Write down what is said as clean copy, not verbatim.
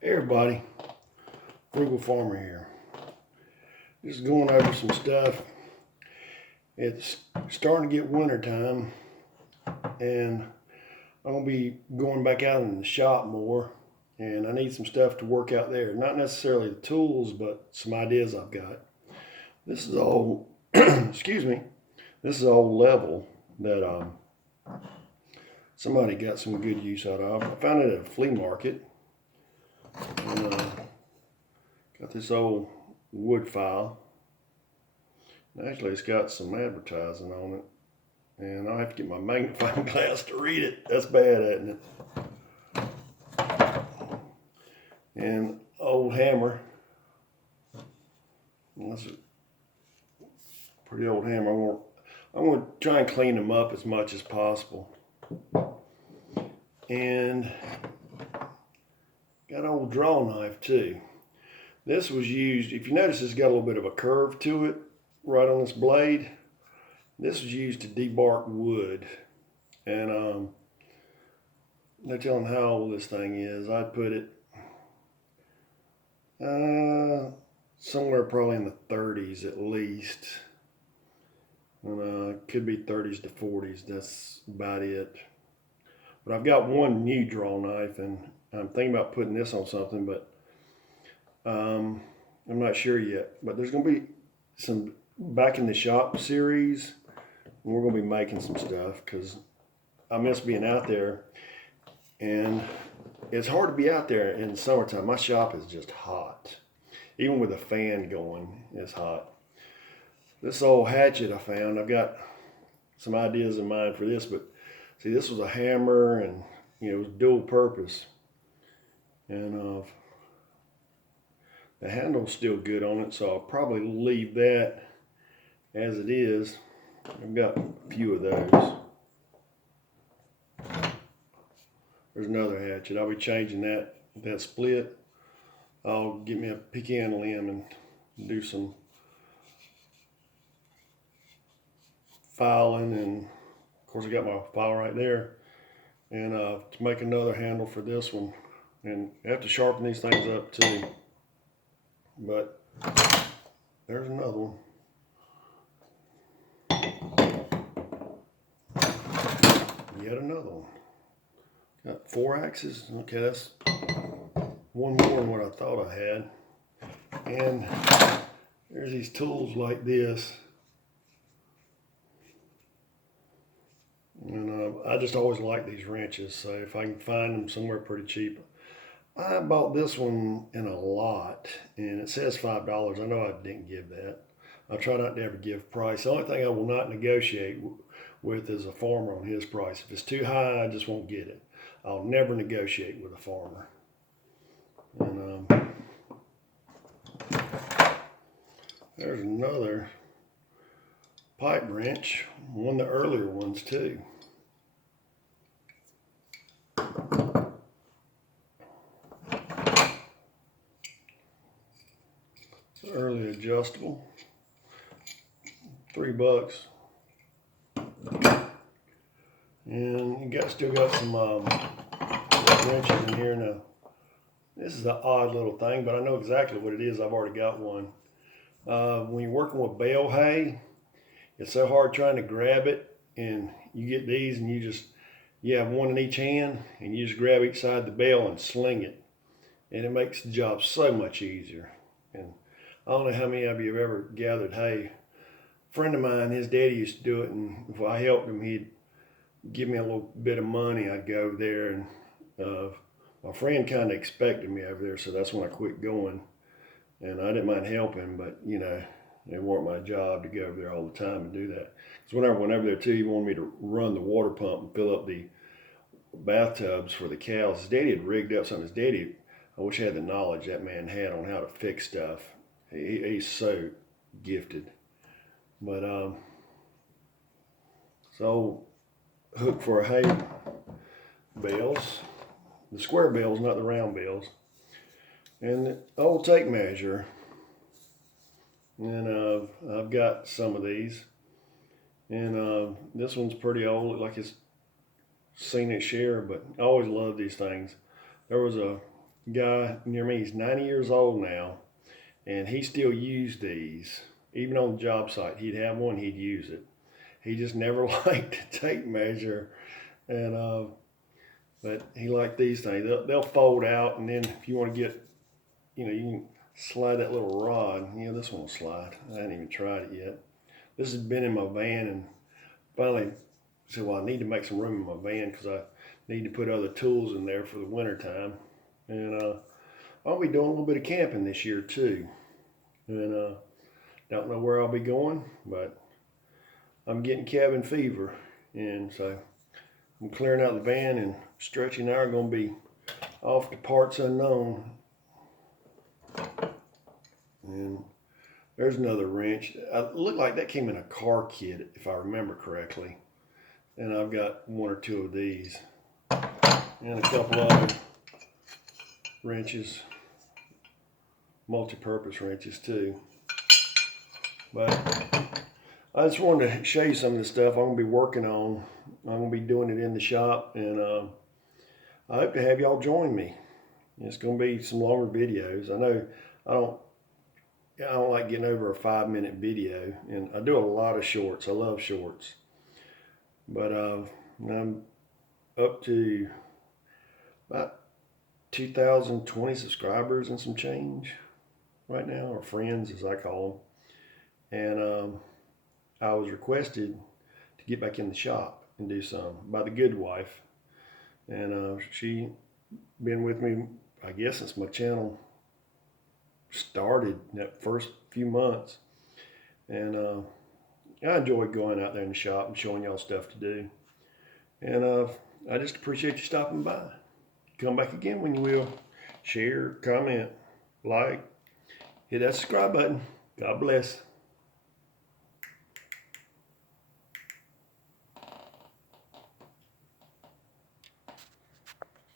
Hey everybody, Frugal Farmer here. Just going over some stuff. It's starting to get winter time, and I'm gonna be going back out in the shop more, and I need some stuff to work out there. Not necessarily the tools, but some ideas I've got. This is all, excuse me, this is all level that somebody got some good use out of. I found it at a flea market, and got this old wood file. Actually, it's got some advertising on it, and I have to get my magnifying glass to read it. That's bad, isn't it? And old hammer. That's a pretty old hammer. I'm going to try and clean them up as much as possible. And got an old draw knife too. This was used, if you notice, it's got a little bit of a curve to it right on this blade. This was used to debark wood, and no telling how old this thing is. I'd put it somewhere probably in the 30s at least, and could be 30s to 40s. That's about it. But I've got one new draw knife, and I'm thinking about putting this on something, but I'm not sure yet. But there's going to be some back in the shop series. We're going to be making some stuff because I miss being out there, and it's hard to be out there in the summertime. My shop is just hot. Even with a fan going, it's hot. This old hatchet I found, I've got some ideas in mind for this, but see, this was a hammer, and it was dual purpose. And the handle's still good on it, so I'll probably leave that as it is. I've got a few of those. There's another hatchet. I'll be changing that split. I'll get me a pecan limb and do some filing, and of course I got my file right there. And to make another handle for this one, and I have to sharpen these things up too. But there's another one. Yet another one. Got 4 axes. Okay, that's one more than what I thought I had. And there's these tools like this. And I just always like these wrenches, so if I can find them somewhere pretty cheap. I bought this one in a lot, and it says $5. I know I didn't give that. I try not to ever give price. The only thing I will not negotiate with is a farmer on his price. If it's too high, I just won't get it. I'll never negotiate with a farmer. And there's another pipe wrench, one of the earlier ones too. It's early adjustable, $3. And you still got some wrenches in here now. This is an odd little thing, but I know exactly what it is. I've already got one. When you're working with bale hay, it's so hard trying to grab it, and you get these, and you have one in each hand, and you just grab each side of the bale and sling it, and it makes the job so much easier. And I don't know how many of you have ever gathered hay. A friend of mine, his daddy used to do it, and if I helped him, he'd give me a little bit of money. I'd go over there, and my friend kind of expected me over there, so that's when I quit going. And I didn't mind helping, but it weren't my job to go over there all the time and do that. Because whenever I went over there too, he wanted me to run the water pump and fill up the bathtubs for the cows. His daddy had rigged up something. His daddy, I wish I had the knowledge that man had on how to fix stuff. He's so gifted. But so hook for hay bales, the square bales, not the round bales, and the old tape measure. And I've got some of these, and this one's pretty old. Look like it's seen its share, but I always loved these things. There was a guy near me, he's 90 years old now, and he still used these. Even on the job site, he'd have one, he'd use it. He just never liked to tape measure, and but he liked these things. They'll fold out, and then if you want to get, you can slide that little rod. This one will slide. I haven't even tried it yet. This has been in my van, and finally said, well, I need to make some room in my van because I need to put other tools in there for the winter time. And I'll be doing a little bit of camping this year too. And don't know where I'll be going, but I'm getting cabin fever. And so I'm clearing out the van, and Stretchy and I are going to be off to parts unknown. And there's another wrench. It looked like that came in a car kit, if I remember correctly. And I've got one or two of these. And a couple other wrenches. Multi-purpose wrenches too. But I just wanted to show you some of the stuff I'm going to be working on. I'm going to be doing it in the shop. And I hope to have y'all join me. It's going to be some longer videos. I know I don't like getting over a 5-minute video, and I do a lot of shorts. I love shorts, but I'm up to about 2,020 subscribers and some change right now, or friends as I call them. And I was requested to get back in the shop and do some by the Good Wife, and she been with me, I guess, since my channel started that first few months. And I enjoy going out there in the shop and showing y'all stuff to do. And I just appreciate you stopping by. Come back again when you will. Share, comment, like, hit that subscribe button. God bless.